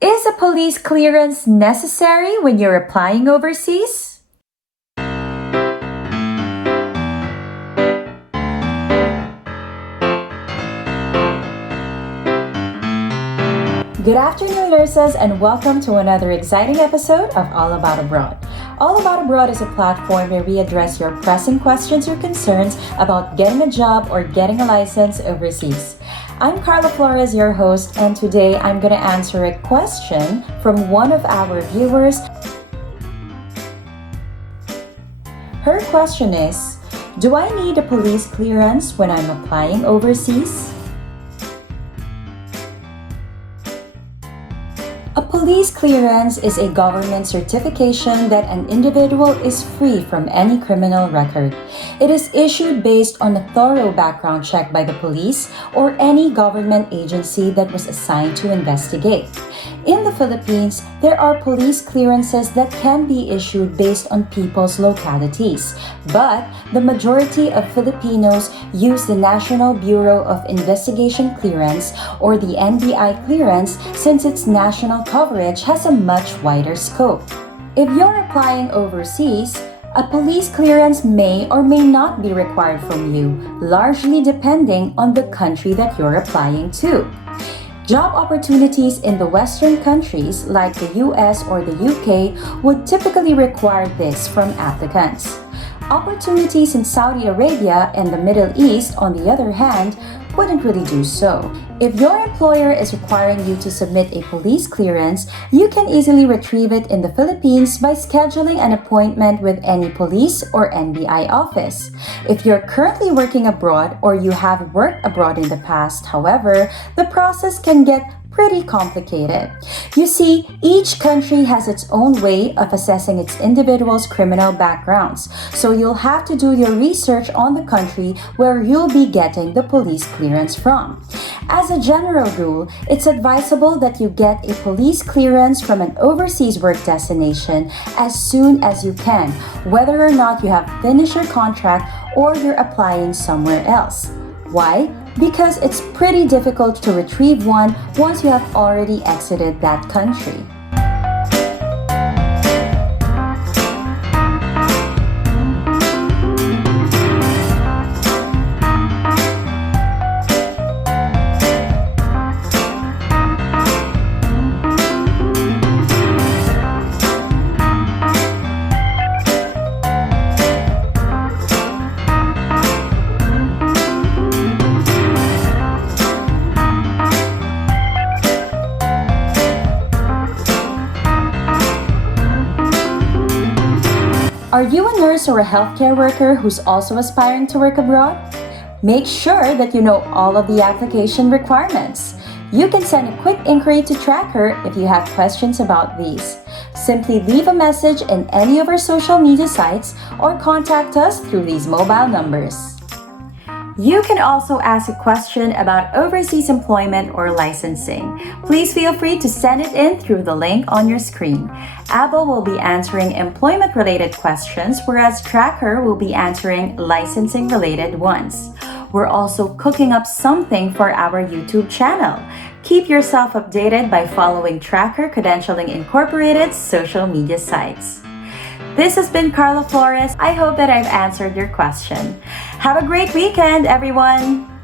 Is a police clearance necessary when you're applying overseas? Good afternoon, nurses, and welcome to another exciting episode of All About Abroad. All About Abroad is a platform where we address your pressing questions or concerns about getting a job or getting a license overseas. I'm Karla Flores, your host, and today I'm going to answer a question from one of our viewers. Her question is, do I need a police clearance when I'm applying overseas? A police clearance is a government certification that an individual is free from any criminal record. It is issued based on a thorough background check by the police or any government agency that was assigned to investigate. In the Philippines, there are police clearances that can be issued based on people's localities, but the majority of Filipinos use the National Bureau of Investigation Clearance or the NBI clearance since its national coverage has a much wider scope. If you're applying overseas, a police clearance may or may not be required from you, largely depending on the country that you're applying to. Job opportunities in the Western countries like the US or the UK would typically require this from applicants. Opportunities in Saudi Arabia and the Middle East, on the other hand, wouldn't really do so. If your employer is requiring you to submit a police clearance, you can easily retrieve it in the Philippines by scheduling an appointment with any police or NBI office. If you're currently working abroad or you have worked abroad in the past, however, the process can get pretty complicated. You see, each country has its own way of assessing its individual's criminal backgrounds, so you'll have to do your research on the country where you'll be getting the police clearance from. As a general rule, it's advisable that you get a police clearance from an overseas work destination as soon as you can, whether or not you have finished your contract or you're applying somewhere else. Why? Because it's pretty difficult to retrieve one once you have already exited that country. Are you a nurse or a healthcare worker who's also aspiring to work abroad? Make sure that you know all of the application requirements. You can send a quick inquiry to Tracker if you have questions about these. Simply leave a message in any of our social media sites or contact us through these mobile numbers. You can also ask a question about overseas employment or licensing. Please feel free to send it in through the link on your screen. Abba will be answering employment-related questions, whereas Tracker will be answering licensing-related ones. We're also cooking up something for our YouTube channel. Keep yourself updated by following Tracker Credentialing Incorporated's social media sites. This has been Karla Flores. I hope that I've answered your question. Have a great weekend, everyone!